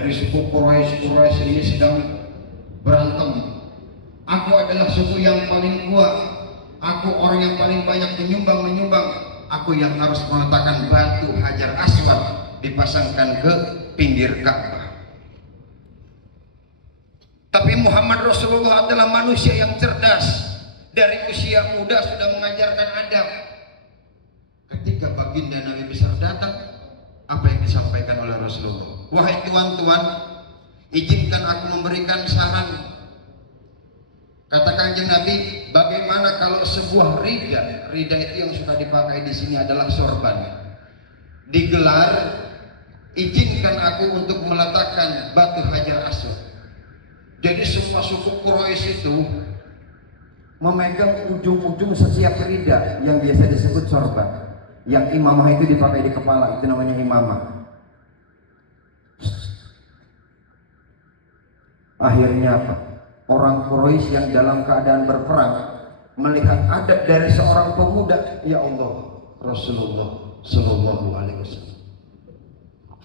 dari suku Quraisy ini sedang berantem. Aku adalah suku yang paling kuat. Aku orang yang paling banyak menyumbang. Aku yang harus meletakkan batu Hajar Aswad dipasangkan ke pinggir Ka'bah. Tapi Muhammad Rasulullah adalah manusia yang cerdas. Dari usia muda sudah mengajarkan adab. Ketika baginda Nabi besar datang, apa yang disampaikan oleh Rasulullah? Wahai tuan-tuan, izinkan aku memberikan saran. Kata Kanjeng Nabi, bagaimana kalau sebuah rida itu yang suka dipakai di sini adalah sorban, digelar, izinkan aku untuk meletakkan batu Hajar Aswad. Jadi semua suku Quraisy itu memegang ujung-ujung setiap rida yang biasa disebut sorban, yang imamah itu dipakai di kepala, itu namanya imamah. Akhirnya apa? Orang Quraisy yang dalam keadaan berperang melihat adab dari seorang pemuda, ya Allah, Rasulullah Shallallahu Alaihi Wasallam,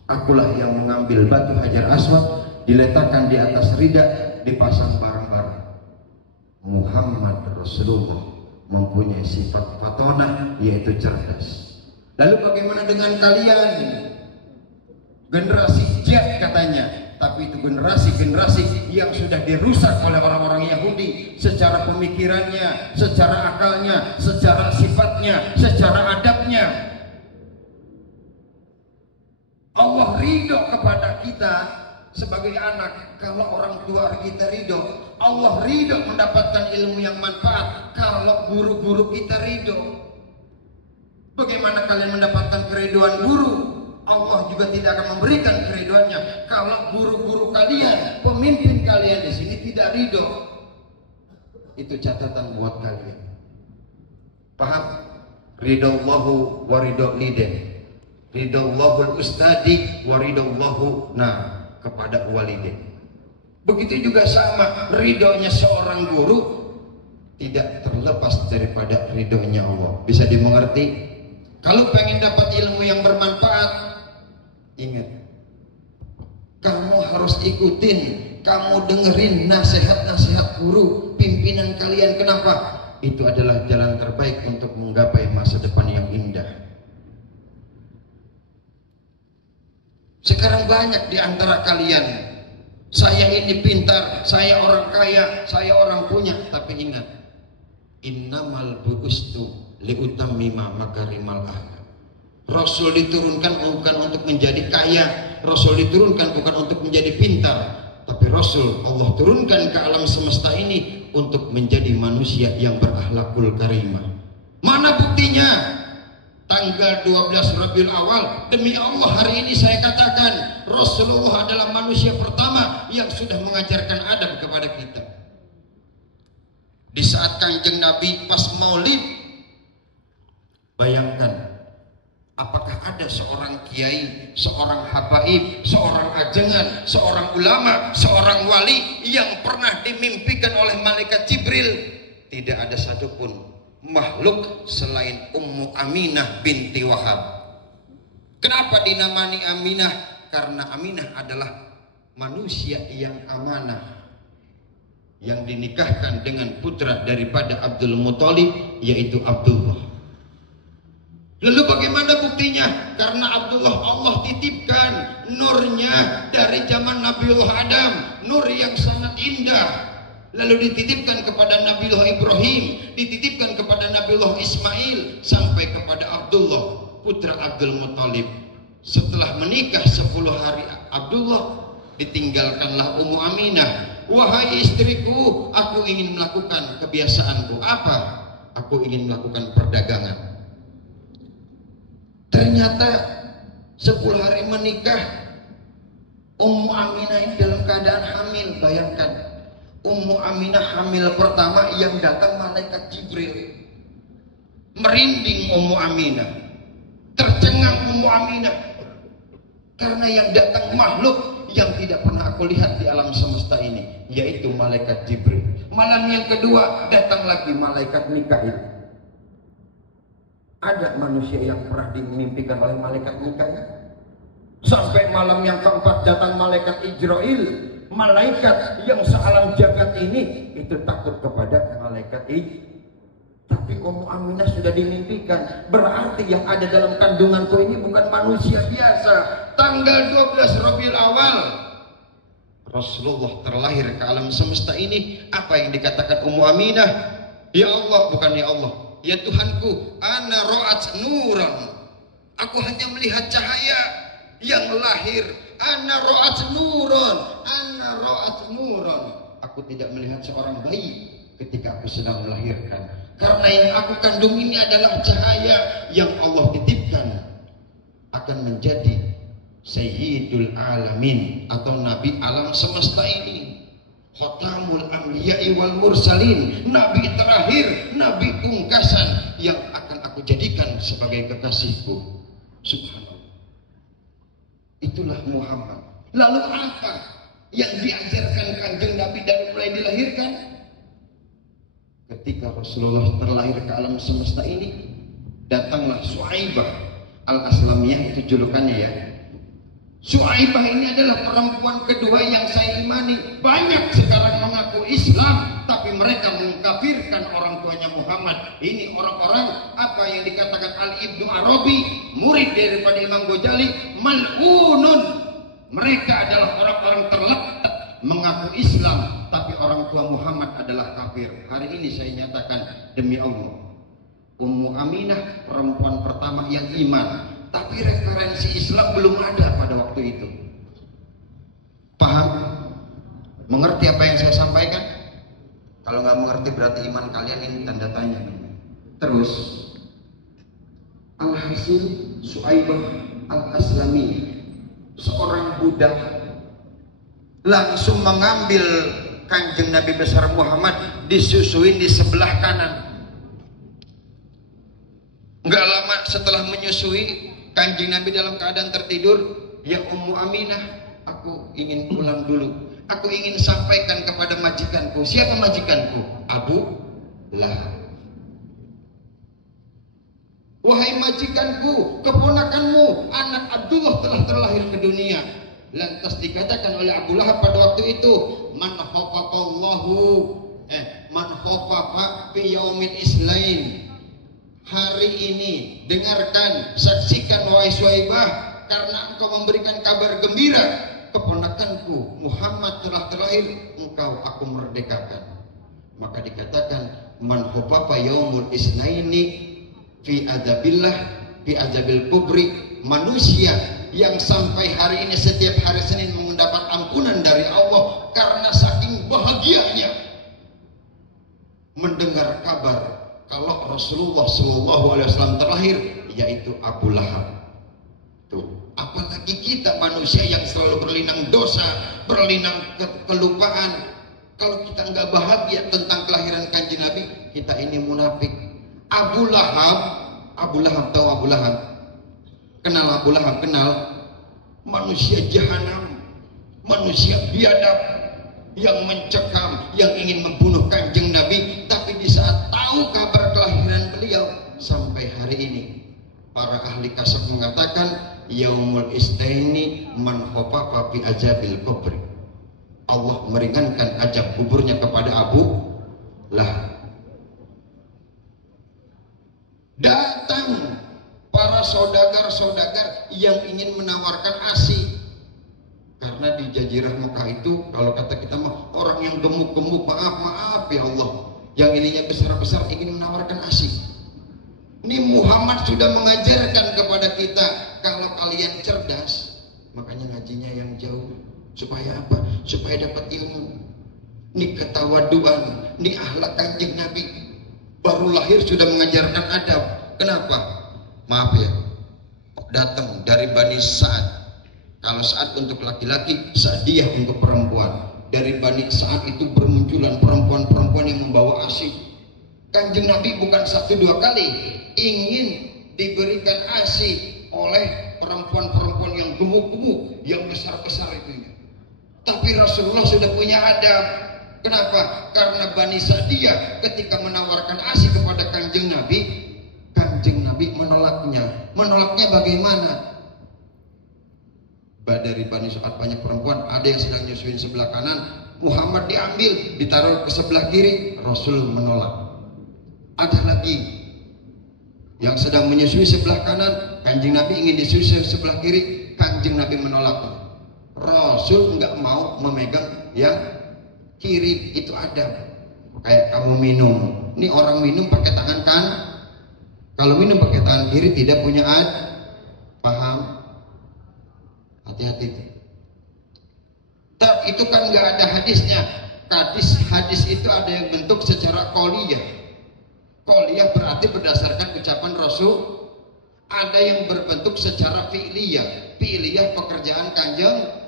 akulah yang mengambil batu Hajar Aswad, diletakkan di atas rida, dipasang barang-barang. Muhammad Rasulullah mempunyai sifat fatonah, yaitu cerdas. Lalu bagaimana dengan kalian? Generasi Z katanya. Tapi itu generasi yang sudah dirusak oleh orang-orang Yahudi secara pemikirannya, secara akalnya, secara sifatnya, secara adabnya. Allah ridho kepada kita sebagai anak kalau orang tua kita ridho. Allah ridho mendapatkan ilmu yang manfaat kalau guru-guru kita ridho. Bagaimana kalian mendapatkan keriduan guru? Allah juga tidak akan memberikan keriduannya kalau guru-guru kalian, pemimpin kalian di sini tidak ridho. Itu catatan buat kalian. Paham? Ridallahu wa ridho lidin, ridallahu ustadi wa ridallahu kepada walidin. Begitu juga sama ridhonya seorang guru tidak terlepas daripada ridhonya Allah. Bisa dimengerti? Kalau pengen dapat ilmu yang bermanfaat, ingat, kamu harus ikutin, kamu dengerin nasihat-nasihat guru, pimpinan kalian. Kenapa? Itu adalah jalan terbaik untuk menggapai masa depan yang indah. Sekarang banyak di antara kalian, saya ini pintar, saya orang kaya, saya orang punya. Tapi ingat, innamal bu'ustu liutammima makarimal akhlak. Rasul diturunkan bukan untuk menjadi kaya, Rasul diturunkan bukan untuk menjadi pintar, tapi Rasul Allah turunkan ke alam semesta ini untuk menjadi manusia yang berakhlakul karimah. Mana buktinya? Tanggal 12 Rabiul Awal, demi Allah hari ini saya katakan Rasulullah adalah manusia pertama yang sudah mengajarkan adab kepada kita. Di saat Kanjeng Nabi pas Maulid, bayangkan, apakah ada seorang kiai, seorang habaib, seorang ajengan, seorang ulama, seorang wali yang pernah dimimpikan oleh malaikat Jibril? Tidak ada satupun makhluk selain Ummu Aminah binti Wahab. Kenapa dinamani Aminah? Karena Aminah adalah manusia yang amanah, yang dinikahkan dengan putra daripada Abdul Muthalib, yaitu Abdullah. Lalu bagaimana buktinya? Karena Abdullah Allah titipkan nurnya dari zaman Nabiullah Adam, nur yang sangat indah. Lalu dititipkan kepada Nabiullah Ibrahim, dititipkan kepada Nabiullah Ismail, sampai kepada Abdullah, putra Abdul Muthalib. Setelah menikah 10 hari Abdullah, ditinggalkanlah Ummu Aminah. Wahai istriku, aku ingin melakukan kebiasaanku. Apa? Aku ingin melakukan perdagangan. Ternyata 10 hari menikah, Ummu Aminah ini dalam keadaan hamil. Bayangkan, Ummu Aminah hamil pertama, yang datang malaikat Jibril. Merinding Ummu Aminah, tercengang Ummu Aminah, karena yang datang makhluk yang tidak pernah aku lihat di alam semesta ini, yaitu malaikat Jibril. Malam yang kedua datang lagi malaikat Mikail. Ada manusia yang pernah dimimpikan oleh malaikat Mikail? Sampai malam yang keempat datang malaikat Israil, malaikat yang sealam jagat ini itu takut kepada malaikat Israil. Tapi Ummu Aminah sudah dimimpikan, berarti yang ada dalam kandunganku ini bukan manusia biasa. Tanggal 12 Rabiul Awal Rasulullah terlahir ke alam semesta ini. Apa yang dikatakan Ummu Aminah? Ya Allah, bukan ya Allah, ya Tuhanku, ana ra'at nuran, aku hanya melihat cahaya yang lahir. Ana ra'at nuran, ana ra'at nuran, aku tidak melihat seorang bayi ketika aku sedang melahirkan. Karena yang aku kandung ini adalah cahaya yang Allah titipkan akan menjadi Sayyidul Alamin atau Nabi alam semesta ini, Khatamul Anbiya'i wal Mursalin, Nabi terakhir, Nabi pungkasan yang akan aku jadikan sebagai kekasihku. Subhanallah. Itulah Muhammad. Lalu apa yang diajarkan kanjeng Nabi dari mulai dilahirkan? Ketika Rasulullah terlahir ke alam semesta ini, datanglah Su'aibah al-Aslamiyah, itu julukannya ya. Su'aibah ini adalah perempuan kedua yang saya imani. Banyak sekarang mengaku Islam, tapi mereka mengkafirkan orang tuanya Muhammad. Ini orang-orang apa yang dikatakan Ali Ibnu Arabi, murid daripada Imam Ghazali, mal'unun. Mereka adalah orang-orang terletak mengaku Islam, tapi orang tua Muhammad adalah kafir. Hari ini saya nyatakan demi Allah, Ummu Aminah perempuan pertama yang iman, tapi referensi Islam belum ada pada waktu itu. Paham? Mengerti apa yang saya sampaikan? Kalau nggak mengerti berarti iman kalian ini tanda tanya. Terus alhasil Su'aibah al-Aslami, seorang budak, langsung mengambil kanjeng Nabi besar Muhammad, disusuin di sebelah kanan. Nggak lama setelah menyusui, kanjeng Nabi dalam keadaan tertidur. Ya Ummu Aminah, aku ingin pulang dulu. Aku ingin sampaikan kepada majikanku. Siapa majikanku? Abu Lahab. Wahai majikanku, keponakanmu, anak Abdullah telah terlahir ke dunia. Lantas dikatakan oleh Abu Lahab pada waktu itu, man khafafa fi yaumil islain. Hari ini dengarkan, saksikan wahai Su'aibah, karena engkau memberikan kabar gembira, keponakanku Muhammad telah terlahir, engkau aku merdekakan. Maka dikatakan man khafafa yaumul islaini fi adzabillah fi adzabil kubri, manusia yang sampai hari ini setiap hari Senin mendapat ampunan dari Allah karena saking bahagianya mendengar kabar kalau Rasulullah SAW terlahir, yaitu Abu Lahab. Tuh, apalagi kita manusia yang selalu berlinang dosa, berlinang kelupaan. Kalau kita nggak bahagia tentang kelahiran kanjeng Nabi, kita ini munafik. Abu Lahab tahu Abu Lahab? Kenal Abu Lahab? Kenal? Manusia jahanam, manusia biadab yang mencekam, yang ingin membunuh kanjeng Nabi. Tapi di saat tahu kabar kelahiran beliau, sampai hari ini para ahli kasab mengatakan yaumul istaini man khafafa fi azabil kubri. Allah meringankan azab kuburnya kepada Abu Lahab. Datang para saudagar-saudagar yang ingin menawarkan ASI, karena di Jazirah Mekah itu kalau kata kita mah orang yang gemuk-gemuk, maaf ya Allah, yang ininya besar-besar ingin menawarkan ASI. Ini Muhammad sudah mengajarkan kepada kita, kalau kalian cerdas, makanya ngajinya yang jauh. Supaya apa? Supaya dapat ilmu. Ini ketawaduan, ini akhlak kanjeng Nabi. Baru lahir sudah mengajarkan adab. Kenapa? Maaf ya, datang dari Bani Sa'ad. Kalau Sa'ad untuk laki-laki, Sa'diyah untuk perempuan. Dari Bani Sa'ad itu bermunculan perempuan-perempuan yang membawa ASI. Kanjeng Nabi bukan 1-2 kali ingin diberikan ASI oleh perempuan-perempuan yang gemuk-gemuk, yang besar-besar itu. Tapi Rasulullah sudah punya adab. Kenapa? Karena Bani Sa'diyah ketika menawarkan ASI kepada kanjeng Nabi menolaknya. Menolaknya bagaimana? dari Bani Sa'ad banyak perempuan, ada yang sedang nyusuin sebelah kanan, Muhammad diambil, ditaruh ke sebelah kiri, Rasul menolak. Ada lagi yang sedang menyusui sebelah kanan, Kanjeng Nabi ingin disusui sebelah kiri, Kanjeng Nabi menolak. Rasul nggak mau memegang yang kiri. Itu ada. Kayak kamu minum, ini orang minum pakai tangan kan, kalau minum pakai tangan kiri tidak punya paham? Hati-hati. Itu kan nggak ada hadisnya. Hadis itu ada yang bentuk secara qauliyah. Qauliyah berarti berdasarkan ucapan Rasul. Ada yang berbentuk secara fi'liyah. Fi'liyah pekerjaan Kanjeng.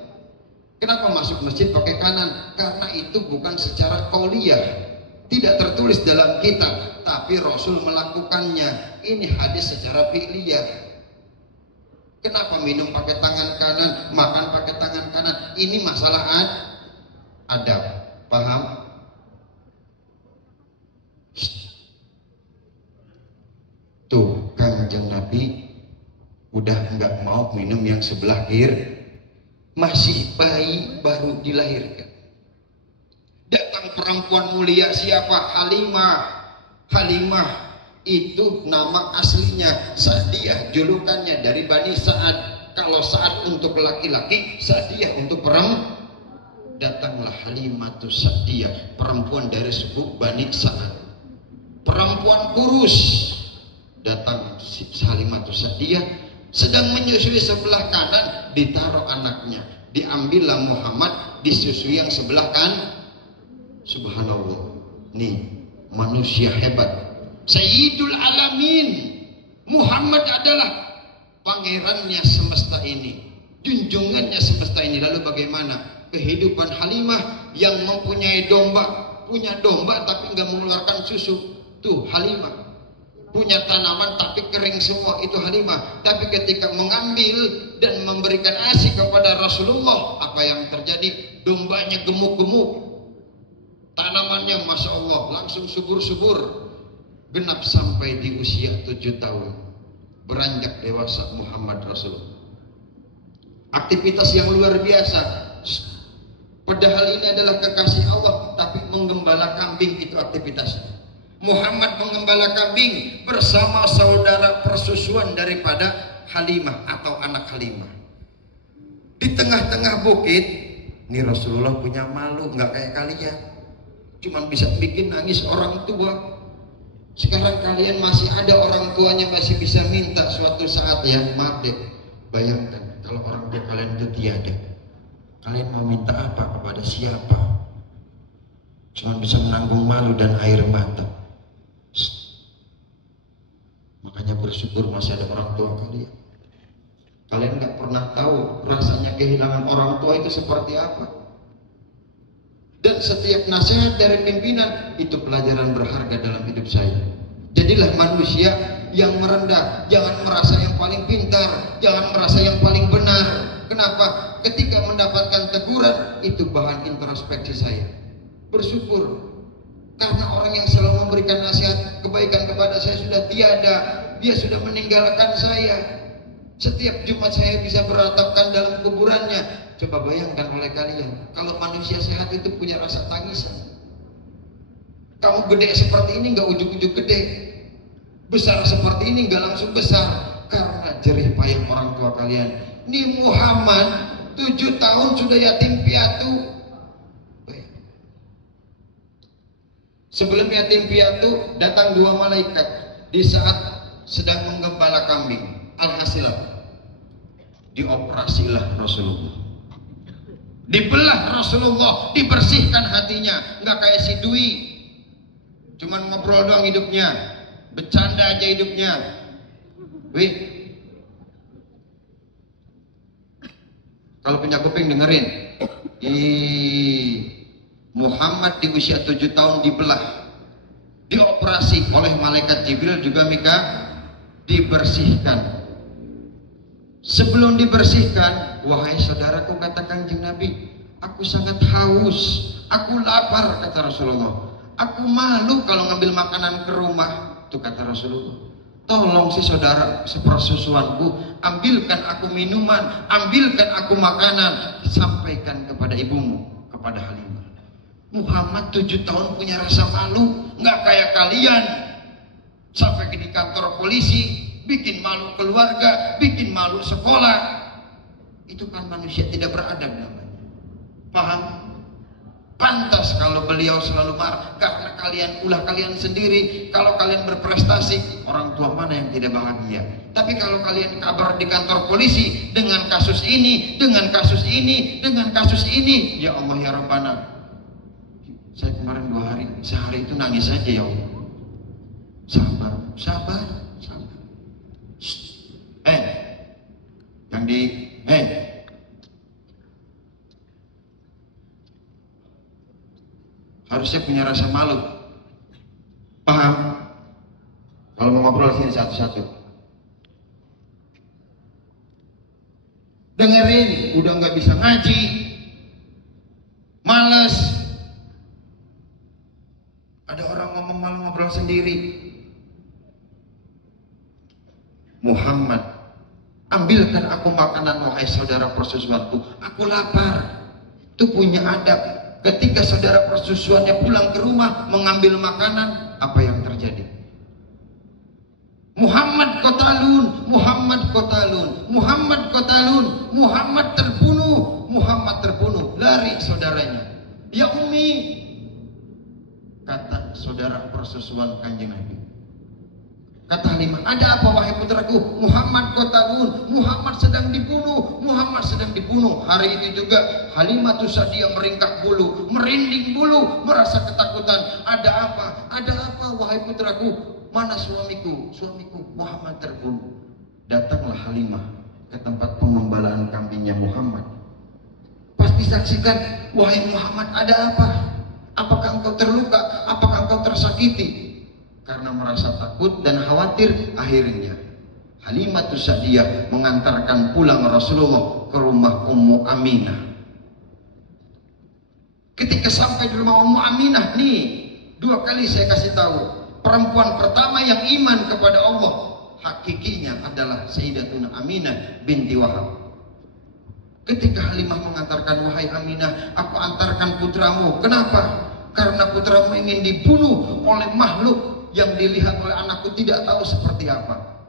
Kenapa masuk masjid pakai kanan? Karena itu bukan secara qauliyah, tidak tertulis dalam kitab, tapi Rasul melakukannya. Ini hadis secara fi'liyah. Kenapa minum pakai tangan kanan, makan pakai tangan kanan? Ini masalah adab. Paham? Tuh, Kanjeng Nabi udah nggak mau minum yang sebelah kiri. Masih bayi baru dilahirkan. Datang perempuan mulia, siapa? Halimah. Halimah itu nama aslinya, Sa'diyah julukannya dari Bani Sa'ad. Kalau Sa'ad untuk laki-laki, Sa'diyah untuk perempuan. Datanglah Halimatus Sa'diyah, perempuan dari suku Bani Sa'ad, perempuan kurus. Datang Halimatus Sa'diyah, sedang menyusui sebelah kanan, ditaruh anaknya, diambillah Muhammad, disusui yang sebelah kanan. Subhanallah, nih manusia hebat, Sayyidul Alamin. Muhammad adalah pangerannya semesta ini, junjungannya semesta ini. Lalu bagaimana kehidupan Halimah yang mempunyai domba, punya domba tapi nggak mengeluarkan susu? Tuh Halimah. Punya tanaman tapi kering semua, itu Halimah. Tapi ketika mengambil dan memberikan ASI kepada Rasulullah, apa yang terjadi? Dombanya gemuk-gemuk, tanamannya Masya Allah langsung subur-subur. Genap sampai di usia 7 tahun, beranjak dewasa Muhammad Rasulullah. Aktivitas yang luar biasa. Padahal ini adalah kekasih Allah, tapi menggembala kambing itu aktivitasnya. Muhammad menggembala kambing bersama saudara persusuan daripada Halimah atau anak Halimah. Di tengah-tengah bukit, ini Rasulullah punya malu, nggak kayak kalian, cuman bisa bikin nangis orang tua. Sekarang kalian masih ada orang tuanya, masih bisa minta suatu saat ya. Maaf deh, bayangkan kalau orang tua kalian itu tiada, kalian mau minta apa kepada siapa? Cuman bisa menanggung malu dan air mata. Makanya bersyukur masih ada orang tua kalian. Kalian nggak pernah tahu rasanya kehilangan orang tua itu seperti apa. Dan setiap nasihat dari pimpinan itu pelajaran berharga dalam hidup saya. Jadilah manusia yang merendah, jangan merasa yang paling pintar, jangan merasa yang paling benar. Kenapa? Ketika mendapatkan teguran, itu bahan introspeksi saya. Bersyukur karena orang yang selalu memberikan nasihat kebaikan kepada saya sudah tiada, dia sudah meninggalkan saya. Setiap Jumat saya bisa beratapkan dalam kuburannya. Coba bayangkan oleh kalian, kalau manusia sehat itu punya rasa tangisan. Kamu gede seperti ini nggak ujuk-ujuk gede, besar seperti ini nggak langsung besar, karena jerih payah orang tua kalian. Ini Muhammad 7 tahun sudah yatim piatu. Sebelum yatim piatu datang 2 malaikat di saat sedang menggembala kambing. Alhasilah dioperasilah Rasulullah, dibelah Rasulullah, dibersihkan hatinya. Nggak kayak si Dwi, cuman ngobrol doang hidupnya, bercanda aja hidupnya. Wih, kalau punya kuping dengerin. Muhammad di usia 7 tahun dibelah, dioperasi oleh malaikat Jibril juga Mika, dibersihkan. Sebelum dibersihkan, wahai saudaraku, kata Kanjeng Nabi, aku sangat haus, aku lapar, kata Rasulullah. Aku malu kalau ngambil makanan ke rumah, tuh kata Rasulullah. tolong si saudara sepersusuanku, ambilkan aku minuman, ambilkan aku makanan, sampaikan kepada ibumu, kepada Halimah. Muhammad 7 tahun punya rasa malu, nggak kayak kalian. Sampai di kantor polisi, bikin malu keluarga, bikin malu sekolah. Itu kan manusia tidak beradab namanya. Paham? Pantas kalau beliau selalu marah, karena ulah kalian sendiri. Kalau kalian berprestasi, orang tua mana yang tidak bahagia? Tapi kalau kalian kabar di kantor polisi dengan kasus ini, dengan kasus ini, dengan kasus ini, ya Allah ya Rabbana, saya kemarin 2 hari, sehari itu nangis saja ya Allah. Sabar, sabar, sabar. Yang di harusnya punya rasa malu. Paham? Kalau mau ngobrol sini satu-satu. Dengerin, udah nggak bisa ngaji, males. Ada orang ngomong malu ngobrol sendiri. Muhammad, ambilkan aku makanan wahai saudara persusuanku, aku lapar. Itu punya adab. Ketika saudara persusuannya pulang ke rumah mengambil makanan, apa yang terjadi? Muhammad qatalun, Muhammad qatalun, Muhammad qatalun, Muhammad terbunuh, lari saudaranya. Ya Umi, kata saudara persusuan Kanjeng Nabi. Kata Halimah, ada apa wahai putraku? Muhammad qatalun, Muhammad sedang dibunuh, Muhammad sedang dibunuh. Hari itu juga Halimah Sa'diyah meringkak bulu, merinding bulu, merasa ketakutan. Ada apa? Ada apa wahai putraku? Mana suamiku? Suamiku Muhammad terbunuh. Datanglah Halimah ke tempat pengembalaan kambingnya Muhammad. Pas disaksikan, wahai Muhammad, ada apa? Apakah engkau terluka? Apakah engkau tersakiti? Karena merasa takut dan khawatir, akhirnya Halimah Sa'diyah mengantarkan pulang Rasulullah ke rumah Ummu Aminah. Ketika sampai di rumah Ummu Aminah, nih 2 kali saya kasih tahu, perempuan pertama yang iman kepada Allah hakikinya adalah Sayyidatuna Aminah binti Wahab. Ketika Halimah mengantarkan, wahai Aminah, aku antarkan putramu. Kenapa? Karena putramu ingin dibunuh oleh makhluk yang dilihat oleh anakku tidak tahu seperti apa.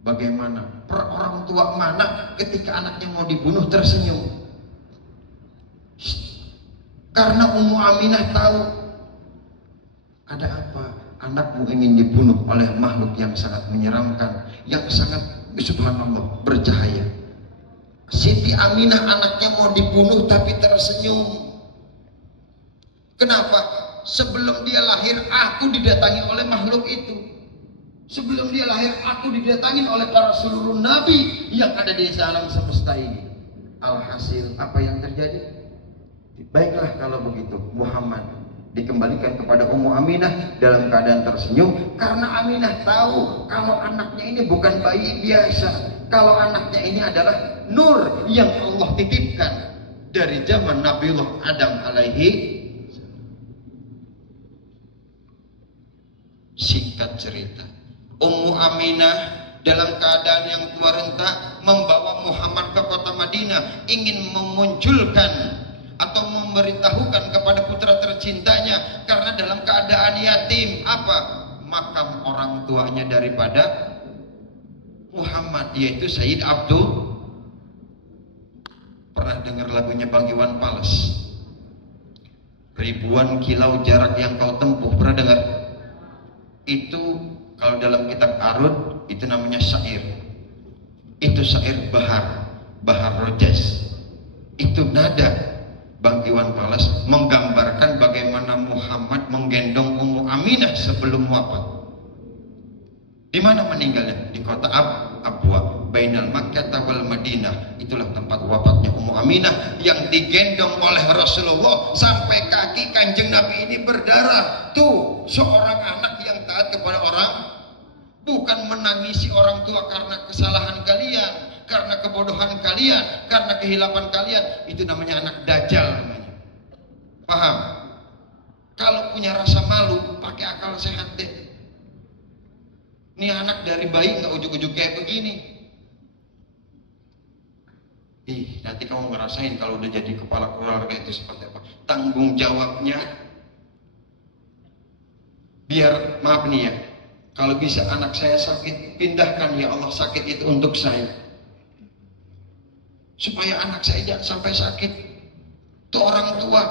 Bagaimana? Orang tua mana ketika anaknya mau dibunuh tersenyum? Karena Ummu Aminah tahu ada apa? Anakmu ingin dibunuh oleh makhluk yang sangat menyeramkan, yang sangat subhanallah bercahaya. Siti Aminah anaknya mau dibunuh tapi tersenyum. Kenapa? Sebelum dia lahir aku didatangi oleh makhluk itu. Sebelum dia lahir aku didatangi oleh para seluruh nabi yang ada di alam semesta ini. Alhasil apa yang terjadi? Baiklah kalau begitu, Muhammad dikembalikan kepada Ummu Aminah dalam keadaan tersenyum, karena Aminah tahu kalau anaknya ini bukan bayi biasa, kalau anaknya ini adalah nur yang Allah titipkan dari zaman Nabiullah Adam alaihi. Singkat cerita, Ummu Aminah dalam keadaan yang tua renta membawa Muhammad ke kota Madinah, ingin memunculkan atau memberitahukan kepada putra tercintanya, karena dalam keadaan yatim. Apa? Makam orang tuanya daripada Muhammad, yaitu Sayyid Abdul. Pernah dengar lagunya Bang Iwan Fals? Ribuan kilau jarak yang kau tempuh, pernah dengar? Itu kalau dalam kitab Arud itu namanya syair. Itu syair Bahar Rojas. Itu nada Bang Iwan Fals menggambarkan bagaimana Muhammad menggendong Ummu Aminah sebelum wafat. Di mana meninggalnya? Di kota Abwa, Bainal Makkah wal Madinah. Itulah tempat wafatnya Ummu Aminah yang digendong oleh Rasulullah sampai kaki Kanjeng Nabi ini berdarah. Tuh, seorang anak yang taat kepada orang, bukan menangisi orang tua karena kesalahan kalian, karena kebodohan kalian, karena kehilapan kalian. Itu namanya anak dajjal namanya. Paham? Kalau punya rasa malu, pakai akal sehat deh. Ini anak dari bayi nggak ujuk-ujuk kayak begini. Nanti kamu ngerasain kalau udah jadi kepala keluarga itu seperti apa. Tanggung jawabnya. Biar, maaf nih ya, kalau bisa anak saya sakit, pindahkan ya Allah sakit itu untuk saya. Supaya anak saya jangan sampai sakit. Itu orang tua.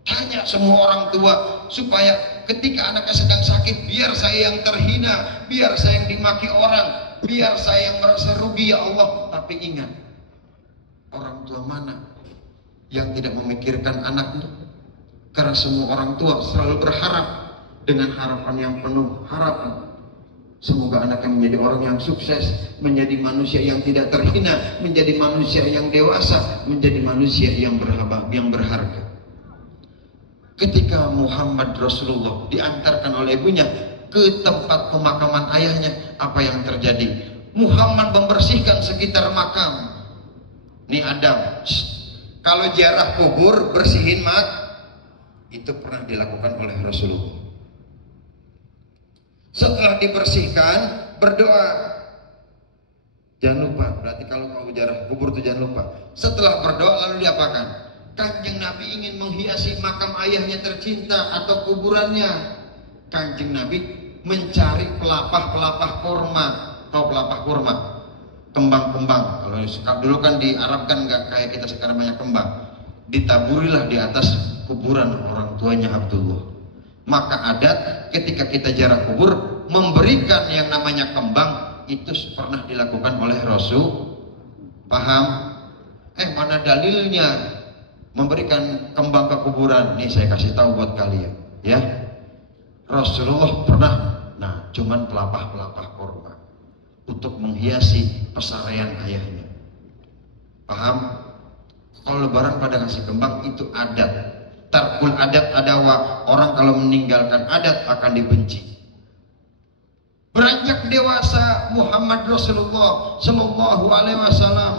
Tanya semua orang tua supaya ketika anaknya sedang sakit, biar saya yang terhina, biar saya yang dimaki orang, biar saya yang merasa rugi ya Allah. Tapi ingat, orang tua mana yang tidak memikirkan anaknya? Karena semua orang tua selalu berharap dengan harapan yang penuh harapan. Semoga anaknya menjadi orang yang sukses, menjadi manusia yang tidak terhina, menjadi manusia yang dewasa, menjadi manusia yang berharga. Ketika Muhammad Rasulullah diantarkan oleh ibunya ke tempat pemakaman ayahnya, apa yang terjadi? Muhammad membersihkan sekitar makam. Ini Adam. Kalau ziarah kubur bersihin mak, itu pernah dilakukan oleh Rasulullah. Setelah dibersihkan, berdoa. Jangan lupa, berarti kalau kau ziarah kubur itu jangan lupa. Setelah berdoa lalu diapakan? Kanjeng Nabi ingin menghiasi makam ayahnya tercinta atau kuburannya. Kanjeng Nabi mencari pelapah kurma. Tahu pelapah kurma? Kembang-kembang. Kalau dulu kan di Arab kan nggak kayak kita sekarang banyak kembang. Ditaburilah di atas kuburan orang tuanya Abdullah. Maka adat ketika kita ziarah kubur memberikan yang namanya kembang itu pernah dilakukan oleh Rasul. Paham? Mana dalilnya? Memberikan kembang ke kuburan. Nih saya kasih tahu buat kalian ya. Rasulullah pernah, cuman pelapah kurma untuk menghiasi pesarian ayahnya. Paham? Kalau lebaran pada ngasih kembang itu adat. Tarkul adat adawa, orang kalau meninggalkan adat akan dibenci. Beranjak dewasa Muhammad Rasulullah Sallallahu Alaihi Wasallam,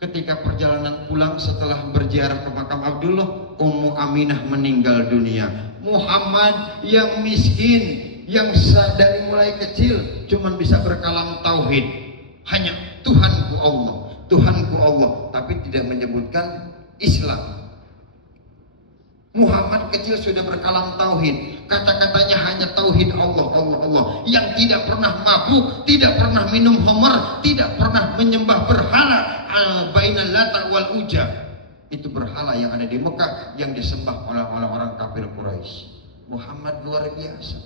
ketika perjalanan pulang setelah berziarah ke makam Abdullah, Ummu Aminah meninggal dunia. Muhammad yang miskin, yang dari mulai kecil cuman bisa berkalam tauhid, hanya Tuhanku Allah, tapi tidak menyebutkan Islam. Muhammad kecil sudah berkalam tauhid, kata-katanya hanya tauhid Allah, yang tidak pernah mabuk, tidak pernah minum khamar, tidak pernah menyembah berhala. Bainal Lata wal Uzza, itu berhala yang ada di Mekah yang disembah oleh orang kafir Quraisy. Muhammad luar biasa.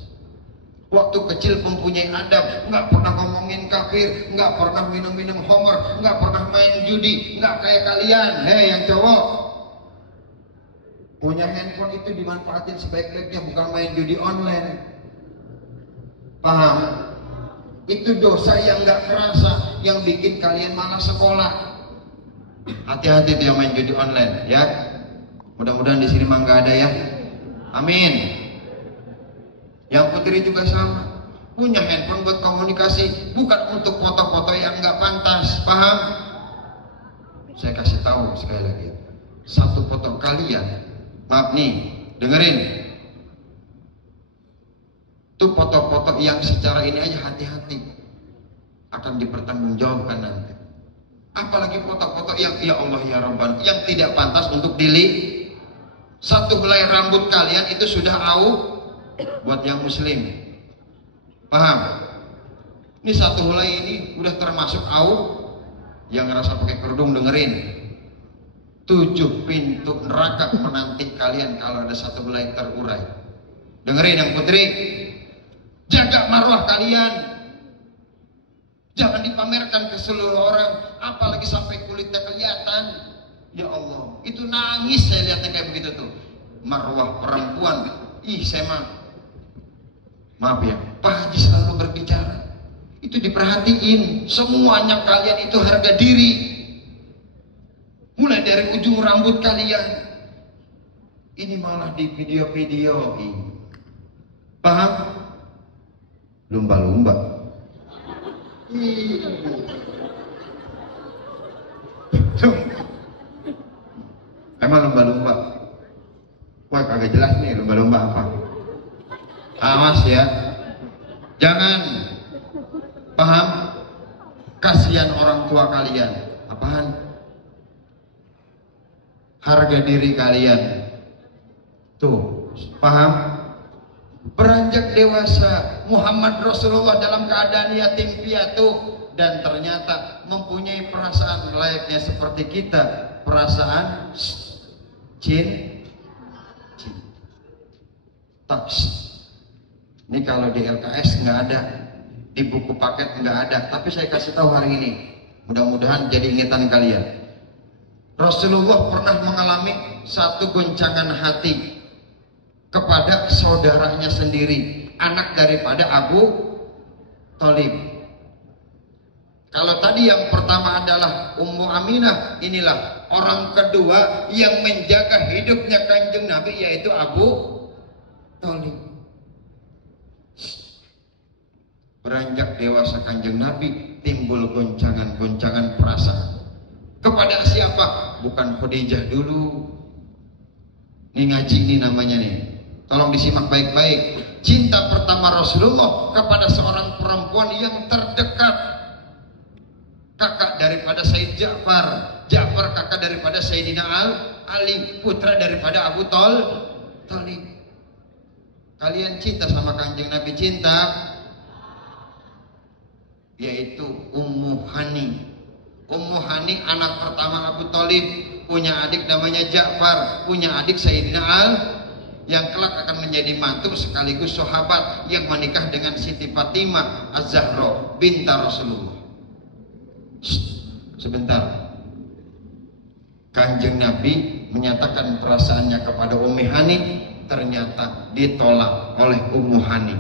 Waktu kecil mempunyai adab, nggak pernah ngomongin kafir, nggak pernah minum khamar, nggak pernah main judi, nggak kayak kalian. Yang cowok punya handphone itu dimanfaatin sebaik-baiknya, bukan main judi online. Paham? Itu dosa yang nggak kerasa, yang bikin kalian malas sekolah. Hati-hati tuh yang main judi online ya. Mudah-mudahan di sini mah nggak ada ya. Amin. Yang putri juga sama, punya handphone buat komunikasi, bukan untuk foto-foto yang nggak pantas. Paham? Saya kasih tahu sekali lagi, satu foto kalian, maaf nih, dengerin. Itu foto-foto yang secara ini aja hati-hati akan dipertanggungjawabkan nanti. Apalagi foto-foto yang ya Allah ya Rabban, yang tidak pantas untuk dilihat. Satu helai rambut kalian itu sudah auq buat yang muslim. Paham? Ini satu helai ini udah termasuk auq. Yang ngerasa pakai kerudung dengerin. 7 pintu neraka menanti kalian kalau ada satu helai terurai. Dengerin yang putri. Jaga marwah kalian. Jangan dipamerkan ke seluruh orang, apalagi sampai kulitnya kelihatan. Ya Allah, itu nangis saya lihatnya kayak begitu tuh. Marwah perempuan. Saya maaf ya, Pak Haji selalu berbicara. Itu diperhatiin, semuanya kalian itu harga diri. Mulai dari ujung rambut kalian. Ini malah di video-video ini. Paham? Lumba-lumba. Emang lumba-lumba? Wah kagak jelas nih lumba-lumba apa. Awas ya. Jangan, paham? Kasihan orang tua kalian. Apaan? Harga diri kalian. Tuh, paham? Beranjak dewasa, Muhammad Rasulullah dalam keadaan yatim piatu dan ternyata mempunyai perasaan layaknya seperti kita, perasaan cinta. Ini kalau di LKS nggak ada, di buku paket nggak ada, tapi saya kasih tahu hari ini, mudah-mudahan jadi ingatan kalian. Rasulullah pernah mengalami satu goncangan hati kepada saudaranya sendiri, anak daripada Abu Thalib. Kalau tadi yang pertama adalah Ummu Aminah, inilah orang kedua yang menjaga hidupnya Kanjeng Nabi, yaitu Abu Thalib. Beranjak dewasa Kanjeng Nabi, timbul goncangan-goncangan perasaan. Kepada siapa? Bukan Khadijah dulu. Ini ngaji ini namanya nih. Tolong disimak baik-baik. Cinta pertama Rasulullah kepada seorang perempuan yang terdekat, kakak daripada Sayyid Ja'far, Ja'far kakak daripada Sayyidina Ali, putra daripada Abu Thalib. Kalian cinta sama Kanjeng Nabi, cinta, yaitu Ummu Hani. Ummu Hani anak pertama Abu Thalib, punya adik namanya Ja'far, punya adik Sayyidina Ali, yang kelak akan menjadi mantu sekaligus sahabat yang menikah dengan Siti Fatimah Az-Zahra binta Rasulullah. Sebentar. Kanjeng Nabi menyatakan perasaannya kepada Ummu Hani, ternyata ditolak oleh Ummu Hani.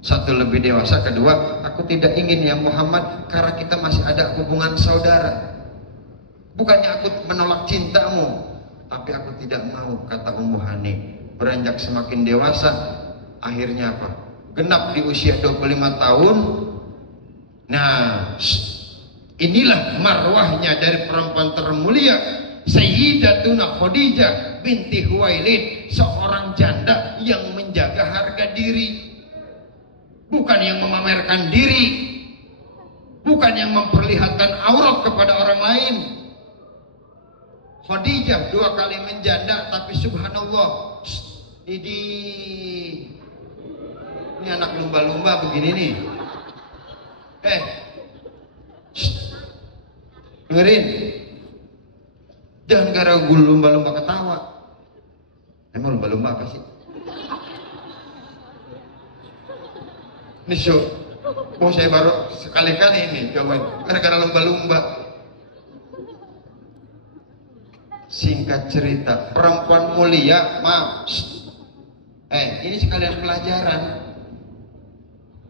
Satu, lebih dewasa. Kedua, aku tidak ingin ya Muhammad, karena kita masih ada hubungan saudara. Bukannya aku menolak cintamu, tapi aku tidak mau, kata Ummu Hani. Beranjak semakin dewasa, akhirnya apa? Genap di usia 25 tahun. Nah, inilah marwahnya dari perempuan termulia, Sayyidatuna Khadijah binti Khuwailid, seorang janda yang menjaga harga diri, bukan yang memamerkan diri, bukan yang memperlihatkan aurat kepada orang lain. Khadijah 2 kali menjanda, tapi subhanallah, ini anak lumba-lumba begini nih. Dengerin, jangan gara lumba-lumba ketawa. Emang lumba-lumba apa sih? Ini show. Oh, saya baru sekali-kali ini cobain gara-gara lumba-lumba. Singkat cerita, perempuan mulia, maaf. Ini sekalian pelajaran.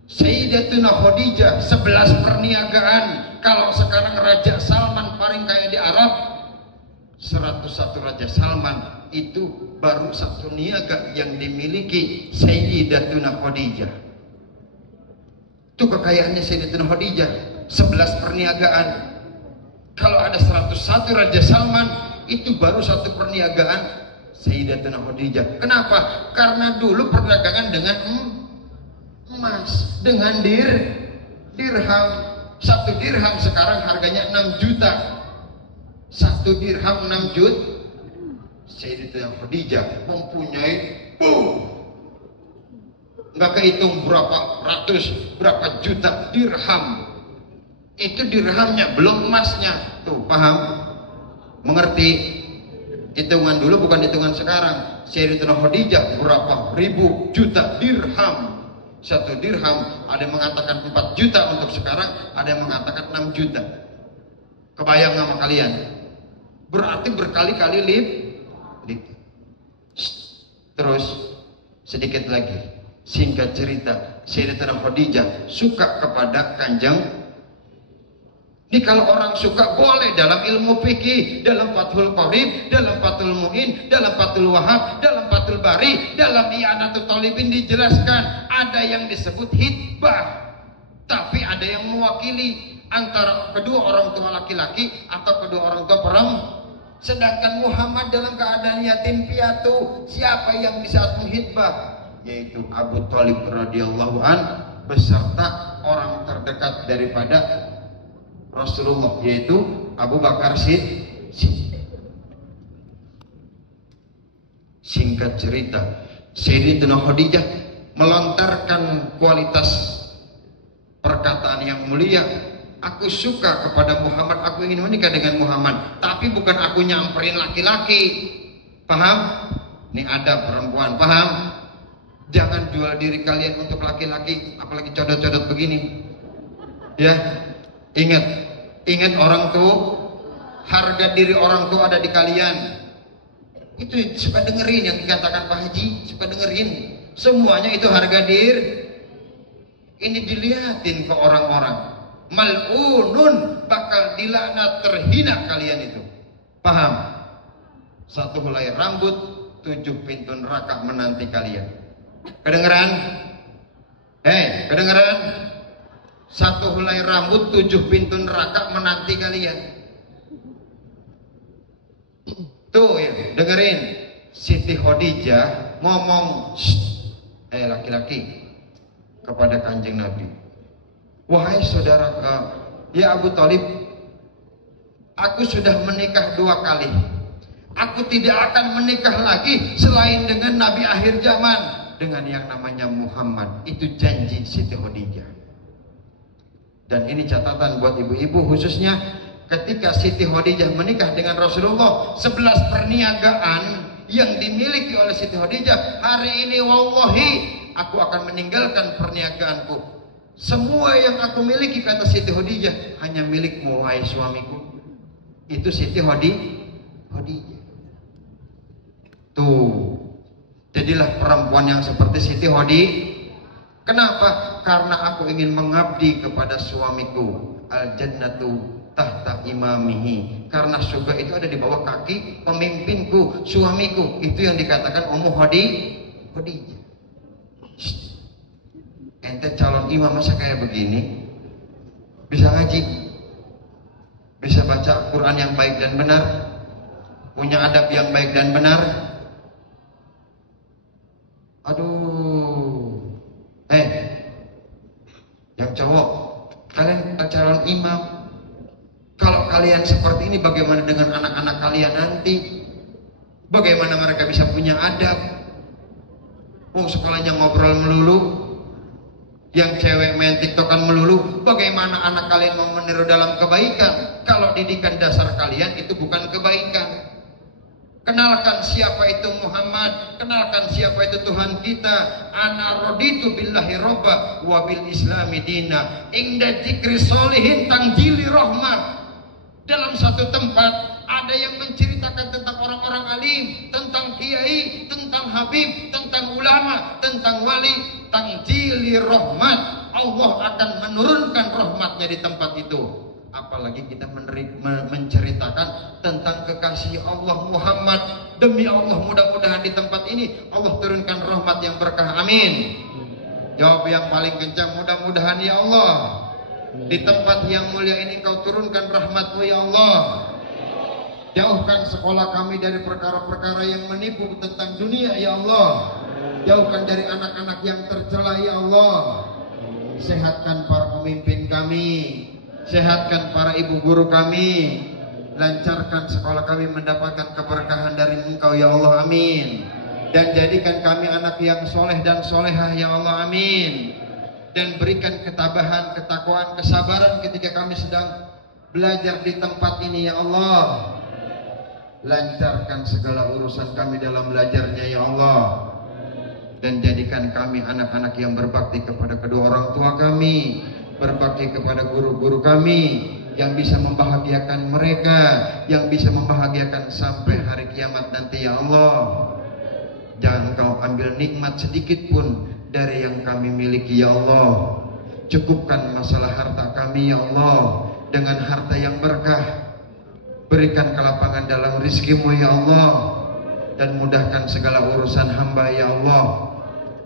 Sayyidatuna Khadijah 11 perniagaan. Kalau sekarang Raja Salman paling kaya di Arab, 101 Raja Salman itu baru satu niaga yang dimiliki Sayyidatuna Khadijah. Itu kekayaannya Sayyidatuna Khadijah, 11 perniagaan. Kalau ada 101 Raja Salman, itu baru satu perniagaan Sayyidatuna Khadijah. Kenapa? Karena dulu perdagangan dengan emas, dengan dirham. 1 dirham sekarang harganya 6 juta. 1 dirham 6 juta. Sayyidatuna Khadijah mempunyai nggak kehitung berapa ratus, berapa juta dirham. Itu dirhamnya, belum emasnya. Tuh, paham? Mengerti? Hitungan dulu bukan hitungan sekarang. Sayyidatuna Khadijah berapa ribu juta dirham. 1 dirham, ada yang mengatakan 4 juta untuk sekarang, ada yang mengatakan 6 juta. Kebayang sama kalian? Berarti berkali-kali lipat. Terus sedikit lagi, singkat cerita, Sayyidatuna Khadijah suka kepada Kanjeng. Ini kalau orang suka boleh dalam ilmu fikih, dalam Fathul Qorib, dalam Fathul Mu'in, dalam Fathul Wahab, dalam Fathul Bari, dalam I'anatul Talibin dijelaskan ada yang disebut hitbah, tapi ada yang mewakili antara kedua orang tua laki-laki atau kedua orang tua perempuan. Sedangkan Muhammad dalam keadaan yatim piatu, siapa yang bisa menghitbah? Yaitu Abu Thalib radhiyallahu an beserta orang terdekat daripada Rasulullah, yaitu Abu Bakar Siddiq. Singkat cerita, Sayyidatuna Khadijah melontarkan kualitas perkataan yang mulia. Aku suka kepada Muhammad, aku ingin menikah dengan Muhammad, tapi bukan aku nyamperin laki-laki. Paham? Ini ada perempuan, paham? Jangan jual diri kalian untuk laki-laki, apalagi codot-codot begini. Ya, ingat orang tua, harga diri orang tua ada di kalian. Itu suka dengerin yang dikatakan Pak Haji, suka dengerin. Semuanya itu harga diri. Ini dilihatin ke orang-orang. Mal'unun, bakal dilaknat, terhina kalian itu. Paham? Satu helai rambut, 7 pintu neraka menanti kalian. Kedengeran? Kedengeran? Satu helai rambut, 7 pintu neraka menanti kalian. Tuh ya, dengerin. Siti Khadijah ngomong, laki-laki kepada Kanjeng Nabi, wahai saudara, ya Abu Thalib, aku sudah menikah 2 kali. Aku tidak akan menikah lagi selain dengan Nabi akhir zaman, dengan yang namanya Muhammad. Itu janji Siti Khadijah. Dan ini catatan buat ibu-ibu khususnya, ketika Siti Khadijah menikah dengan Rasulullah, 11 perniagaan yang dimiliki oleh Siti Khadijah, hari ini wallahi aku akan meninggalkan perniagaanku. Semua yang aku miliki, kata Siti Khadijah, hanya milikmu wahai suamiku. Itu Siti Khadijah. Tuh, jadilah perempuan yang seperti Siti Khadijah. Kenapa? Karena aku ingin mengabdi kepada suamiku. Al-jannatu tahta imamihi. Karena surga itu ada di bawah kaki pemimpinku, suamiku. Itu yang dikatakan Ummu Khadijah. Ente calon imam masa kayak begini? Bisa ngaji, bisa baca Quran yang baik dan benar, punya adab yang baik dan benar. Aduh, yang cowok, kalian calon imam. Kalau kalian seperti ini, bagaimana dengan anak-anak kalian nanti? Bagaimana mereka bisa punya adab? Sekolahnya ngobrol melulu, yang cewek main tiktokan melulu. Bagaimana anak kalian mau meniru dalam kebaikan kalau didikan dasar kalian itu bukan kebaikan? Kenalkan siapa itu Muhammad, kenalkan siapa itu Tuhan kita. Ana raditu billahi robba wa bil islami dina, inda dzikri sholihin tangjili rahmah. Dalam satu tempat ada yang menceritakan tentang orang-orang alim, tentang kiai, tentang habib, tentang ulama, tentang wali. Tangjili rahmat, Allah akan menurunkan rahmatnya di tempat itu. Apalagi kita menceritakan tentang kekasih Allah Muhammad. Demi Allah, mudah-mudahan di tempat ini Allah turunkan rahmat yang berkah, amin. Jawab yang paling kencang, mudah-mudahan ya Allah. Di tempat yang mulia ini Kau turunkan rahmat-Mu ya Allah. Jauhkan sekolah kami dari perkara-perkara yang menipu tentang dunia ya Allah. Jauhkan dari anak-anak yang tercela ya Allah. Sehatkan para pemimpin kami, sehatkan para ibu guru kami, lancarkan sekolah kami mendapatkan keberkahan dari Engkau ya Allah, amin. Dan jadikan kami anak yang soleh dan solehah ya Allah, amin. Dan berikan ketabahan, ketakwaan, kesabaran ketika kami sedang belajar di tempat ini ya Allah. Lancarkan segala urusan kami dalam belajarnya ya Allah. Dan jadikan kami anak-anak yang berbakti kepada kedua orang tua kami, berbakti kepada guru-guru kami, yang bisa membahagiakan mereka, yang bisa membahagiakan sampai hari kiamat nanti ya Allah. Jangan Kau ambil nikmat sedikit pun dari yang kami miliki ya Allah. Cukupkan masalah harta kami ya Allah dengan harta yang berkah. Berikan kelapangan dalam rizki-Mu ya Allah, dan mudahkan segala urusan hamba ya Allah.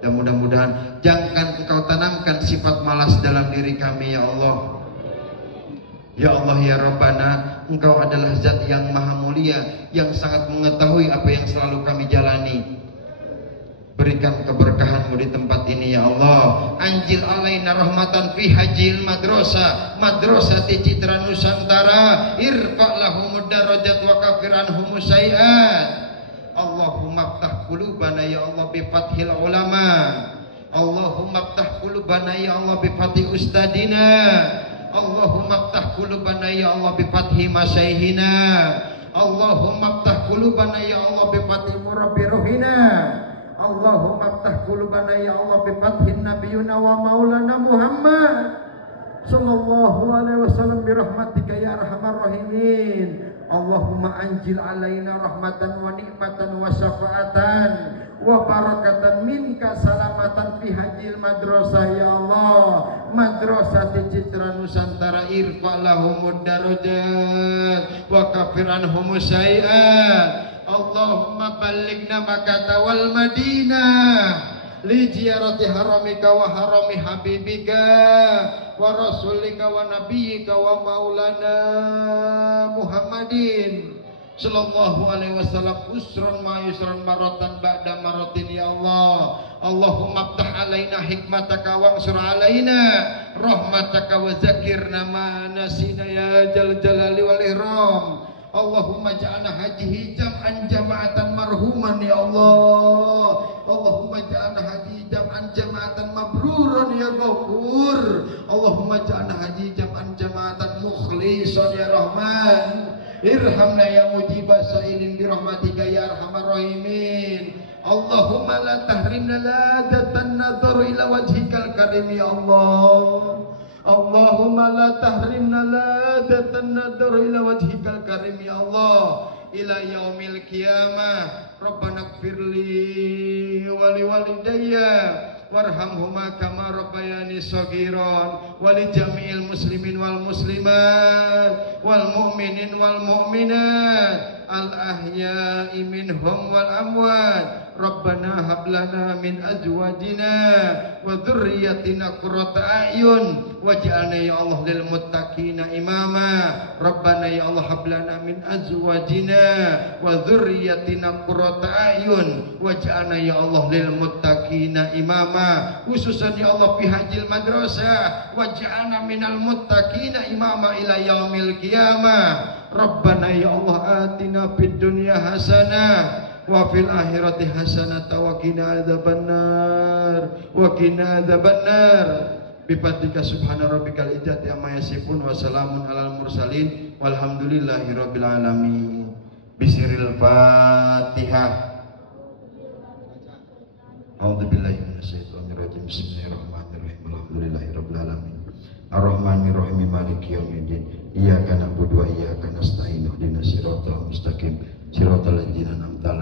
Dan mudah-mudahan jangan Engkau tanamkan sifat malas dalam diri kami ya Allah. Ya Allah ya Rabbana, Engkau adalah zat yang maha mulia, yang sangat mengetahui apa yang selalu kami jalani. berikan keberkahan-Mu di tempat ini ya Allah. Anjil alaina rahmatan fi hajil madrasati Citra Nusantara, irfa lahumud darajat wa kafir anhum sayiat. Allahumma aftah qulubana ya Allah bi fathil ulama. Allahumma aftah qulubana ya Allah bi fathi ustadina. Allahumma aftah qulubana ya Allah bi fathi masyaykhina. Allahumma aftah qulubana ya Allah bi fathi murabbi ruhina. Allahumma aftah qulubana ya Allah bi fathin nabiyuna wa maulana Muhammad sallallahu alaihi wasallam bi rahmatika ya arhamar rahimin. Allahumma anjil alaina rahmatan wa nikmatan wa syafaatan wa barakatan minka salamatan fi hajil madrasah ya Allah. Madrasati Citra Nusantara, irfa lahumud darajat wa kafir anhum sayiat. Allahumma ballighna Makkah wal Madinah li ziyarati haramika wa harami habibika wa rasulika wa nabiyyika wa maulana Muhammadin sallallahu alaihi wasallam usran ma yusran maratan ba'da maratin ya Allah. Allahumma aftah alaina hikmataka wa ansur alaina rahmataka wa zakirna ma nasina ya jal jalali wal ihram. Allahumma ja'alna hajihi jam'an jama'atan marhuman ya Allah. Allahumma ja'alna hajihi jam'an jama'atan mabruran ya Ghafur. Allahumma ja'alna hajihi jam'an jama'atan mukhlisan ya Rahman. Irhamna ya mujibah sa'ilin bi rahmatika ya arhamar rahimin. Allahumma la tahrimna ladatan nadhar ila wajhikal karim ya Allah. Allahumma la tahrimna ladatan nadhar ila wajhikal karim ya Allah ila yaumil qiyamah. Rabbana ighfirli wa liwalidayya warhamhuma kama rabbayani saghiran wa li jami'il muslimin wal muslimat wal mu'minin wal mu'minat al ahya'i minhum wal amwat. Rabbana hab lana min azwajina wa dzurriyyatina qurrata a'yun waj'alna ya Allah lil muttaqina imama. Rabbana ya Allah hab lana min azwajina wa dzurriyyatina qurrata a'yun waj'alna ya Allah lil muttaqina imama. Khususan ya Allah fi hajil madrasah waj'alna minal muttaqina imama ila yaumil qiyamah. Rabbana ya Allah atina fid dunya hasanah wa fil akhirati hasanah wa qina adzabannar wa qina adzabannar bi fadlika subhana rabbikal izzati amma yasifun wa salamun alal mursalin walhamdulillahi rabbil alamin. Bismillahil Fatihah. A'udzubillahi minasyaitonir rajim. Bismillahirrahmanirrahim. Alhamdulillahi rabbil alamin. Ar-Rahmanir Rahim Maliki Yaumiddin. Iyyaka na'budu wa iyyaka nasta'in. Ihdinas siratal mustaqim. Siratal ladzina an'amta